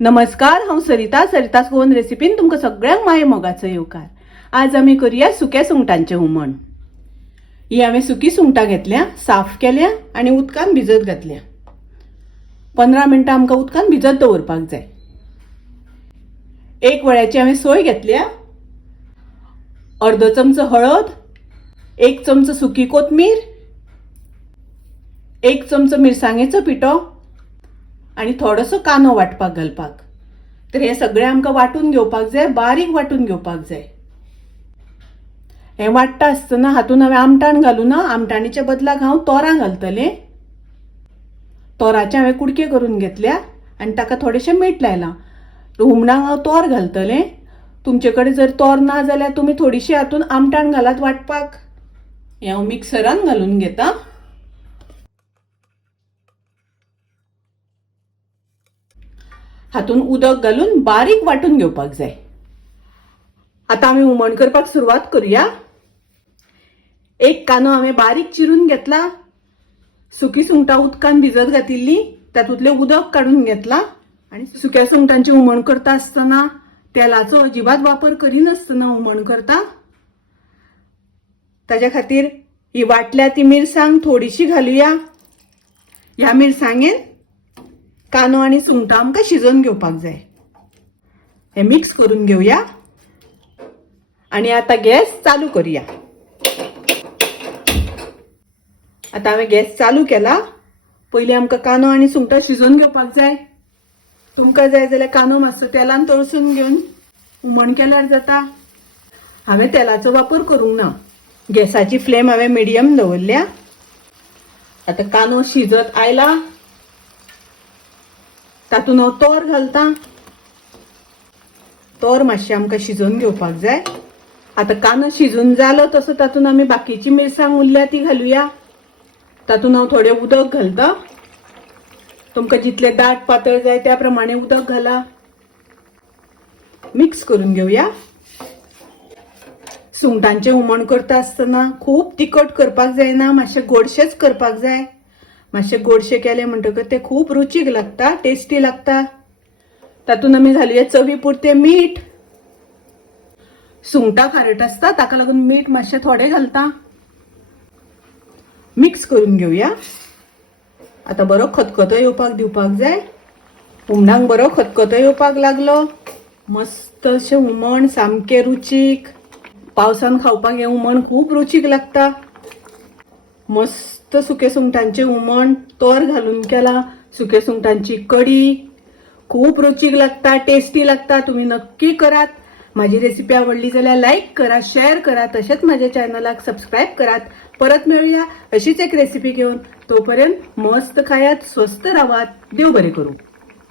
नमस्कार, हांव सरितास गोवन रेसिपीन तुमकां सगळ्यांक माये मोगाचो येवकार। आज आमी करूया सुक्या सुंगटांचें हुमण। ही हांवें सुकी सुंगटां घेतल्या, साफ केल्या आनी उदकान भिजत घातल्या। 15 मिनटां आमकां उदकान भिजत दवरपाक जाय। एक वळ्याची हांवें सोय घेतल्या, अर्दो चमचो हळद, 1 चमचो सुकी कोथमीर, 1 चमचो मिरसांगेचो पिठो आणि थोडोसो कांदो वाटपाक घालपाक। तर हे सगळें आमकां वाटून घेवपाक जाय, बारीक वाटून घेवपाक जाय। हे वाटता आसतना हातून हांवें आमटाण घालूं ना, आमटाणीच्या बदलाक हांव तोरां घालतलें। तोराचे हांवें कुडके करून घेतल्या आनी ताका थोडेशें मीठ लायलां। हुमणाक हांव तोर घालतलें। तुमचे कडेन जर तोर ना जाल्यार तुमी थोडीशी हातून आमटाण घालात वाटपाक। हे हांव मिक्सरान घालून घेता। हातून उदक घालून बारीक वाटून घेवपाक जाय। आता आमी हुमण करपाक सुरवात करूया। एक कांदो हांवें बारीक चिरून घेतला, सुकी सुंगटां उदकान भिजत घातिल्ली तातूंतले उदक काढून घेतला आणि सुक्या सुंगटांची हुमण करता आसतना तेलाचो अजिबात वापर करिनासतना हुमण करता। ताच्या खातीर ही वाटल्या ती मिरसांग थोडीशी घालूया। ह्या मिरसांगेन कांदो आणि सुंगटां आमकां शिजोवन घेवपाक जाय। हे मिक्स करून घेवया आणि आता गॅस चालू करूया। आता हांवें गॅस चालू केला। पयलीं आमकां कांदो आनी सुंगटां शिजोवन घेवपाक जाय। तुमकां जाय जाल्यार कांदो मातसो तेलान तळसून घेवन हुमण केल्यार जाता। हांवें तेलाचो वापर करूंक ना। गॅसाची फ्लेम हांवें मिडियम दवरल्या। आता कांदो शिजत आयला, तातूंत हांव तोर घालता। तोर मातशें आमकां शिजोवन घेवपाक जाय। आता कांदो शिजून जालो तसो तातूंत आमी बाकीची मिरसांग उरल्या ती घालूया। तातूंत हांव थोडें उदक घालता। तुमकां जितले दाट पातळ जाय त्या प्रमाणे उदक घाला। मिक्स करून घेवया। सुंगटांचें हुमण करता आसतना खूब तिखट करपाक जायना, मातशें गोडशेंच करपाक जाय। मातशें गोडशें केलें म्हणटकच तें खूब रुचीक लागता, टेस्टी लागता। तातूंत आमी घालूया चवी पुरतें मीठ। सुंगटां खारट आसता ताका लागून मीठ मातशें थोडें घालता। मिक्स करून घेवया। आता बरो खतखतो येवपाक दिवपाक जाय। हुमणाक बरो खतखतो येवपाक लागलो। मस्त अशें हुमण, सामकें रुचीक। पावसान खावपाक हें हुमण खूब रुचीक लागता। मस्त सुके सुंगटांचें हुमण तोर घालून केला। सुके सुंगटांची कडी खूब रुचीक लागता, टेस्टी लागता। तुम्ही नक्की करात। माझी रेसिपी आवडली जाल्यार लाईक करा, शेअर करा, तसेच माझ्या चॅनलाक सबस्क्राईब करात। परत मिळूया अशीच एक रेसिपी घेऊन। तोपर्यंत मस्त खायात, स्वस्त राहात। देव बरे करू।